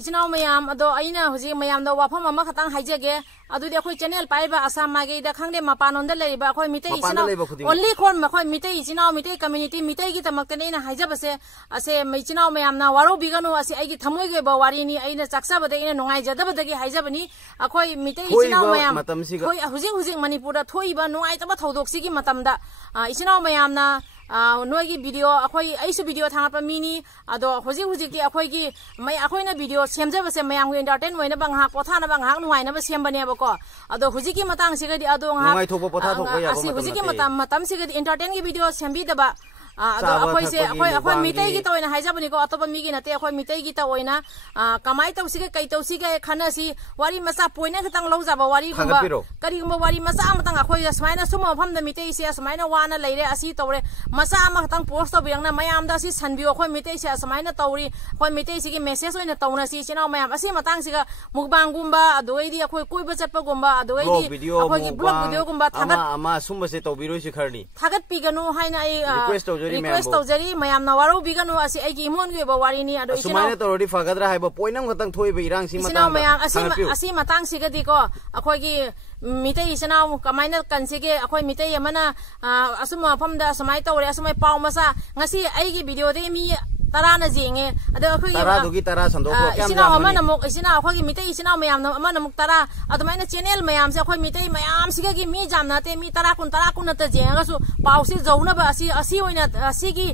इचनाव मयाम अदो अइना हुजी मयाम दा वाफम अमा खतांग हाइजेगे अदुदि अखोय चैनल पाइबा आसाम मागे दा खंगदे मपानोंदा लेबा अखोय मिते इचनाव ओनली खोन मखोय मिते इचनाव मिते कम्युनिटी मिते गी तमक्तने ना हाइजबसे असे इचनाव मयाम ना वारो बिगनो असे आइगी थमोयगे बा वारीनी अइना चाक्साबदे इना नोंगाइ जदबदगे हाइजबनी अखोय मिते इचनाव मयाम खोय हुजी मणिपुर दा थोइबा नोंगाइ तबा थौदोक्सिगी मतमदा इचनाव मयाम ना नोगी वीडियो अखोई आइसु वीडियो थांगपा मिनी अदो होजी हुजिकि अखोईगी मै अखोइना वीडियो सेमजबसे मयांग एंटरटेन होइना बंगा पोथाना बंगा नुवाइना बा सेमबनेबको अदो हुजिकि मतंग सिगदि अदो नुवाइ थोपो पोथा थोपो या असि हुजिकि मतम सिगदि एंटरटेन की वीडियो सेमबिदबा अदो अखोई से अखोई मितै गी तोइना हाइजबनिको अतोप मिगी नते अखोई मितै गी तोइना कमाइ तौसिगे कै तौसिगे खनसी वारी मसा पोइना खतंग लौजाबा वारी गुबा करिगुम वारी मसा मतंग अखोई समाइना सुम मफम द मितै से समाइना वाना लेरे असि तौरे मसा अमा खतंग पोस्ट तौबियंगना मयाम दा सि सनबियो अखोई मितै से समाइना तौरी अखोई मितै सिगे मेसेज ओइना तौनसी चिनाव मयाम असि मतंग सिगा मुगबांगुम्बा अदोइदि अखोई कोइबा चटपगुम्बा अदोइदि अखोई ब्लॉग वीडियो गुम्बा थागत अमा सुमबसे तौबिरोसि खरनी थागत पिगनु हाइना आई रिक्वेस्ट तौजरी मयाम ना वारो बिगनु असि आइगी इमोन गे वारीनी अदो सुमाइना तौरदि फगदरा हाइबो पोइनम खतंग थोइबा इरांग सि मतंग मयाम असि मतंग सिगदि को अखोइगी मितै इचनाव कमाइना कनसिगे अखोइ मितै यमना असुम मफमदा समाइ तौरे असुमै पाउ मसा ngasi आइगी वीडियो दे मी तराना जेंगे अदो अखोइ तरा दुगी तरा संदोखो क्याम इचनाव अमना मुक इचनाव अखोइगी मितै इचनाव मयाम अमना मुक तरा अदमाइना चैनल मयाम से अखोइ मितै मयाम सिगगी मी जामनाते मी तरा कुन त जेंगासु पाउसे जौनबा असि ओइना असिगी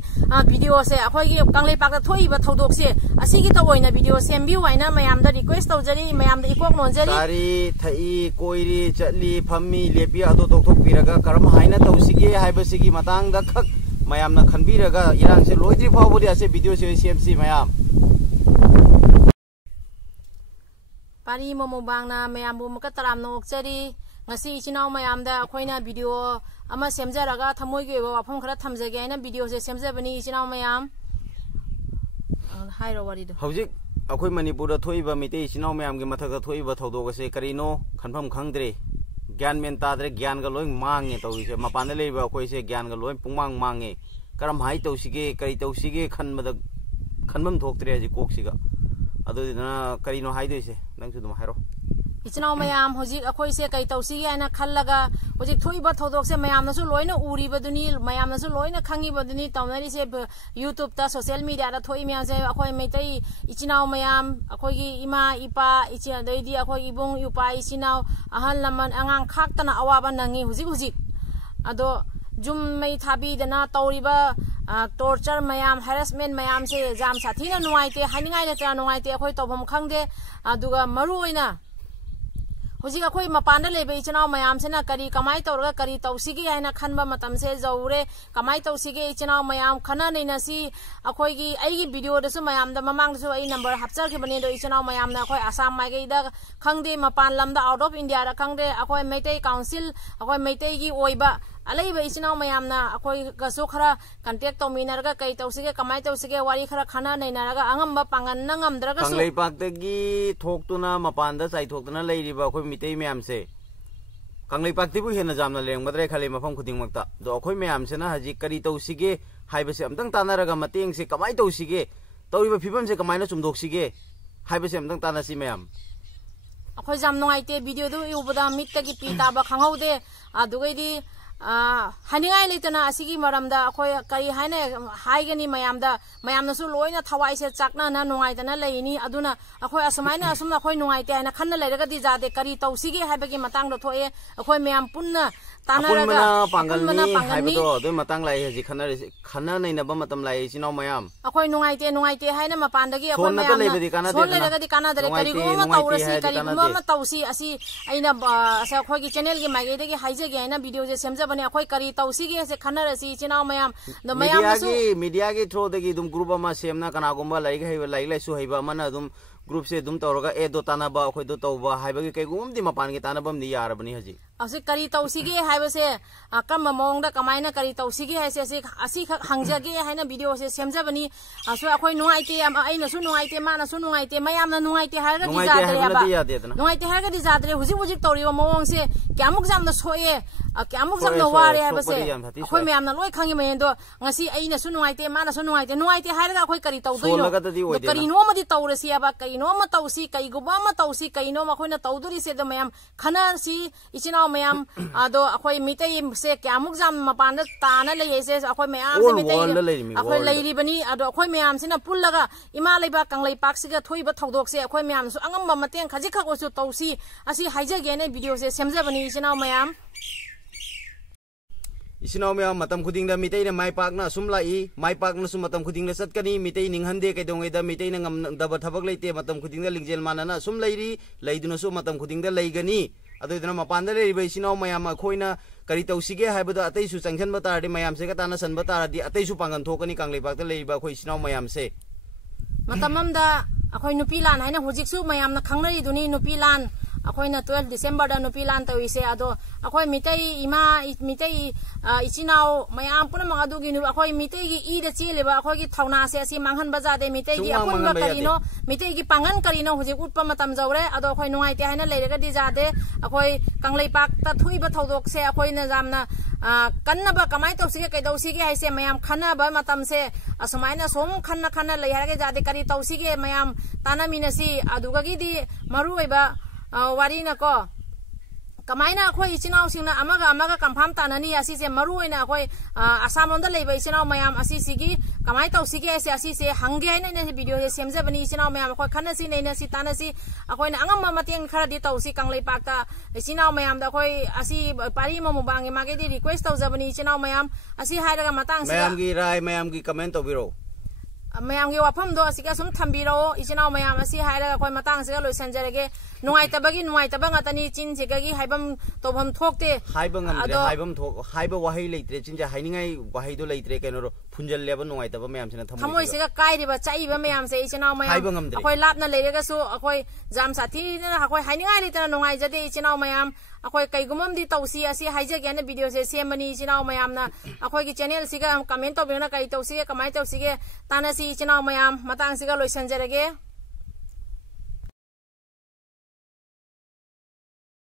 वीडियो से अखोइगी कांगले पाक थोइबा थौदोकसे असिगी त ओइना वीडियो सेमबिउ वाइना मयाम दा रिक्वेस्ट तौजरी मयाम दा इकोक नोंजरी तारी थई कोइरी चली फम्मी लेपि अदो तोकथोक पिरगा करम हाइना तौसिगे हाइबसिगी मतंग दा खक मयाम ना खनबीरगा इरांग से लोइद्रि फावबोदि असे वीडियो से सीएमसी मयाम पारी मोमोबांगना मयाम बु मका तराम नोक्चरी ngasi इचिनाव मयाम दा अखोइना वीडियो अमा सेमजरगा थमोइगे वाफम खरा थमजगे आइना वीडियो से सेमजबनी इचिनाव मयाम हाइरो वारिदो हौजिक अखोइ मणिपुर दा थोइबा मिते इचिनाव मयाम गे मथक थोइबा थौदोगसे करिनो खनफम खंगद्रे ज्ञान मेन ताद्रे ज्ञान का लोई मांगे तौसे मपान लेबा अखोइ से ज्ञान का लोई पुंगमांग मांगे करम हाइ तौसिगे करि तौसिगे खनबद खनबम थोक्त्रे हजि कोक्सिगा अदुदिना करिनो हाइदोइसे नंसु दुम हाइरो इचनाव मयाम होजिक अखोइ से कै तौसिगे आइना खल्लगा होजिक थोइबा थौदोकसे मयामनसु लोइना उरिबदुनी मयामनसु लोइना खंगिबदुनी तौनरी से यूट्यूब ता सोशल मीडिया दा थोइ म्याम से अखोइ मैतै इचनाव मयाम अखोइगी इमा इपा इचि दैदि अखोइ इबुंग युपा इचिनाव अहल लमन अंगांग खाक्तना अवाबा नंगी हुजिक अदो जुम मै थाबीदना तौरिबा टॉर्चर मयाम हैरेसमेंट मयाम से जाम साथीना नुवाइते हाइनिंगाइ नत्रा नुवाइते अखोइ तौबम खंगदे अदुगा मरुओइना हुजिक अखोइ मपान लेबे इचनाव मयाम सेना करी कमाइ तौरगा करी तौसिगी हाइना खनबा मतम से जौरे कमाइ तौसिगे इचनाव मयाम खना नैनसी अखोइगी आइगी वीडियो दसु मयाम दा ममांग दसु आई नंबर हपचर बने दो इचनाव मयाम ना अखोइ आसाम माइगै दा खंगदे मपान लमदा आउट ऑफ इंडिया दा खंगदे अखोइ मैतै काउंसिल अखोइ मैतैगी ओइबा अलैबा इचनाव मयाम ना अखोइ गसु खरा कांटेक्ट तौमिनरगा कै तौसिगे कमाइ तौसिगे वारी खरा खना नैनरगा अंगम बंगन नंगमद्रगा सु कंगलै पाक्तगी थोक्तुना मपान दा चाइ थोक्तुना लैरिबा अखोइ मितै मयाम से कंगलै पाक्तिबु हेना जामना लेंगबद्रे खाली मफम खुदिंग मक्ता दो अखोइ मयाम सेना हजि करी तौसिगे हाइबसे अमतंग तानारगा मतेंग से कमाइ तौसिगे तौरिबा फिबम से कमाइना चुमदोक्सिगे हाइबसे अमतंग तानासि मयाम अखोइ जाम नोंगाइते वीडियो दु युबदा मित्तगी पीताबा खंगौदे अदुगैदि हानिगाइ लेतना असिगी मरमदा अखोइ करी हाइने हाइगनी मयामनसु लोइना थवाइ से चाकना ना नोंगाइतना लेइनी अदुना अखोइ असमाइना असुम अखोइ नोंगाइते हाइना खन्ना लेरगदि जादे करी तौसिगे हाइबगी मतंग दो थोए अखोइ मयाम पुन्ना तानारगा पांगलनी हाइबदो दो मतंग लाई हजि खन्ना नैनबा मतम लाई इचिनाव मयाम अखोइ नोंगाइते हाइना मपानदगी अखोइ मयाम सोन लेरगदि कानादरे करिगुमा तौरसि करिगुमा तौसि असि आइना असा अखोइगी चैनल गी माइगैदगी हाइजगे हाइना वीडियो जे सेमजा बने अखोइ करी तौसिगे से खनरसि इचिनाव मयाम द मयाम मीडिया गी थ्रो दगी दुम ग्रुप अमा सेमना कनागुम्बा लाइक लाइसु हैबा मना दुम ग्रुप से दुम तौरगा ए दो तानाबा अखोइ दो तौबा हाइबगी कैगुमदि मपान गी तानाबम दि यारबनी हजि असे करी तौसिगे हाइबसे कम मोंगदा कमाइना करी तौसिगे हाइसे असि हंगजगे हाइना वीडियो से सेमजबनी असो अखोइ नुआइते आइनसु नुआइते मानसु नुआइते मयामना नुआइते हारगा दि जादरे नुआइते हारगा दि जादरे हुजिक तौरिबा मोंग से क्यामुक जामना सोए क्यामुक जामना वारे हाइबसे अखोइ मयामना लोइ खंगे मेंदो ngasi aina su nuaite mana su nuaite हारगा अखोइ करी तौदोइनो करी नोमदि तौरसि अब करी करीनो मा तौसी कईगुबा मा तौसी कईनो मखोइना तौदुरी से द मयाम खना सी इचिनाव मयाम आदो अखोई मितई से क्यामुक जाम मपान ताना लई से अखोई मयाम से मितई अखोई लईरी बनी आदो अखोई मयाम सिना पुल्लगा इमा लेबा कांगलै पाक सिगा थोइबा थौदोक से अखोई मयाम सु अंगम मतें खजि खगोसु तौसी असि हाइजगेने वीडियो से सेमजबनी इचिनाव मयाम इसिनाव मैम मतम खुदिंग दा मितै ने माइ पाकना सुमलाई माइ पाकना सु मतम खुदिंग चटकनी मितै निंगहंदे कैदोंगै दा मितै ने ngam दब थबक लेते मतम खुदिंग दा लिंगजेल मानना सुम लैरी लैदुना सु मतम खुदिंग दा लैगनी अदुदना मपान दा लेरिबा इसिनाव मैम अखोइना करी तौसिगे हाइबदा अतै सु चंगसन बतारदि मैम से कताना सन बतारदि अतै सु पांगन थोकनी कांगलै पाक दा लेरिबा अखोइ इसिनाव मैम से मतममदा अखोइ नुपी लान हाइना हुजिकसु मैम ना खंगनरि दुनी नुपी लान अखोइना 12 डिसेंबर दा नुपी लान तविसे अदो अखोइ मितै इमा मितै इचिनाव मयाम पुन मगादुगी नु अखोइ मितै गी ई द चेलेबा अखोइ गी थौना से असि मांगहन बजादे मितै गी अपुन ब करिनो मितै गी पांगन करिनो हुजे उटप मतम जौरे अदो अखोइ नुंगाइते हाइना लेरेगा दि जादे अखोइ कांगलै पाक ता थुइबा थौदोक से अखोइना जामना कन्नबा कमाइ तौसिगे कैदौसिगे हाइसे मयाम खन्नबा मतम से असुमाइना सोम खन्ना खन्ना लैहारगे जादे करी तौसिगे मयाम ताना मिनसी अदुगगी दि मरु ओइबा वारी न को कमाइना अखोइ इचिनाव सिंगना अमगा कंफाम ताननी असि से मरु ओइना अखोइ आसाम लोंदा लेबा इचिनाव मयाम असि सिगी कमाइ तौसिगे ऐसे असि से हंगे हाइना ने वीडियो से सेमजबनी इचिनाव मयाम अखोइ खनसी नैना सि तानसी अखोइना अंगम मतेंग खरा दि तौसि कांगलै पाकता इचिनाव मयाम दा अखोइ असि पारी ममुबांगे मागे दि रिक्वेस्ट तौजबनी इचिनाव मयाम असि हाइरगा मतंग से मयाम गी राय मयाम गी कमेंट तौबिरो मयाम गे वाफम दो असिका सुम थंबिरो इचिनाव मयाम असि हाइरगा अखोइ मतंग से लोइसनजरगे नुआइतबगी नुआइतबा ngатani चिन सेगगी हाइबम तोबम थोकते हाइबम ngamdre हाइबम थोक हाइबा वाहै लेत्रे चिनजा हाइनिङाइ वाहै दो लेत्रे कैनो फुंजल लेबा नुआइतबा मयाम सिना थमोइ सेगा काइरिबा चाइबा मयाम से इचिनाव मयाम अखोइ लापना लेरेगसु अखोइ जाम साथी न अखोइ हाइनिङाइ लेतना नुआइ जदे इचिनाव मयाम अखोइ कैगुमम दि तौसी असि हाइजगेन वीडियो से सेमनी इचिनाव मयामना अखोइ की चैनल सिगा कमेंट तौबिना कै तौसी कमाइ तौसीगे तानासी इचिनाव मयाम मतंग सिगा लोइसनजरगे।